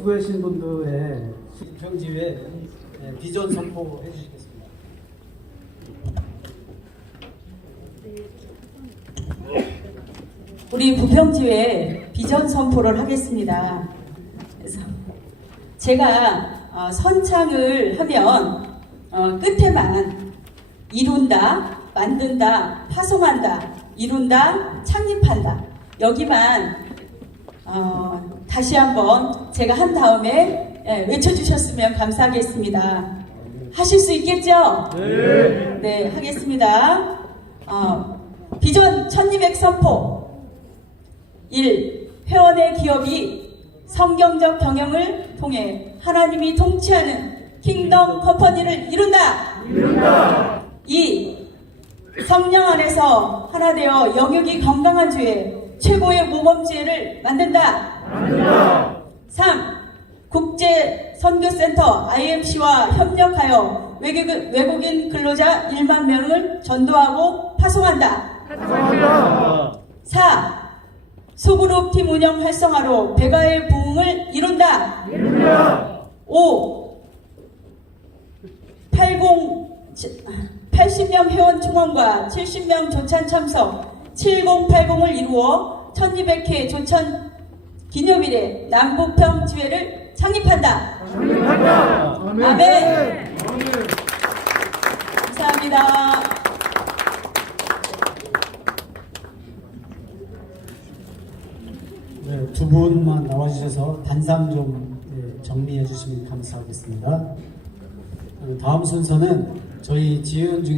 수고하신 분들의 평지회 예, 비전 선포해 주시겠습니다. 우리 부평지회 비전 선포를 하겠습니다. 그래서 제가 어, 선창을 하면 어, 끝에만 이룬다, 만든다, 파송한다, 이룬다, 창립한다 여기만 어, 다시 한번 제가 한 다음에 예, 외쳐주셨으면 감사하겠습니다. 하실 수 있겠죠? 네. 네, 하겠습니다. 어, 비전 1200 선포 1. 회원의 기업이 성경적 경영을 통해 하나님이 통치하는 킹덤 컴퍼니를 이룬다. 이룬다. 2. 성령 안에서 하나 되어 영육이 건강한 주의 최고의 모범지혜를 만든다. 만든다. 3. 국제 선교센터 IMC와 협력하여 외국인, 외국인 근로자 1만 명을 전도하고 파송한다. 4. 소그룹 팀 운영 활성화로 배가의 부흥을 이룬다. 5. 80, 80명 회원 충원과 70명 조찬 참석 7080을 이루어 1200회 조찬 기념일에 남북평 지회를 창립한다. 아멘. 감사합니다. 네, 두 분만 나와주셔서 단상 좀 예, 정리해 주시면 감사하겠습니다. 어, 다음 순서는 저희 지혜원 중에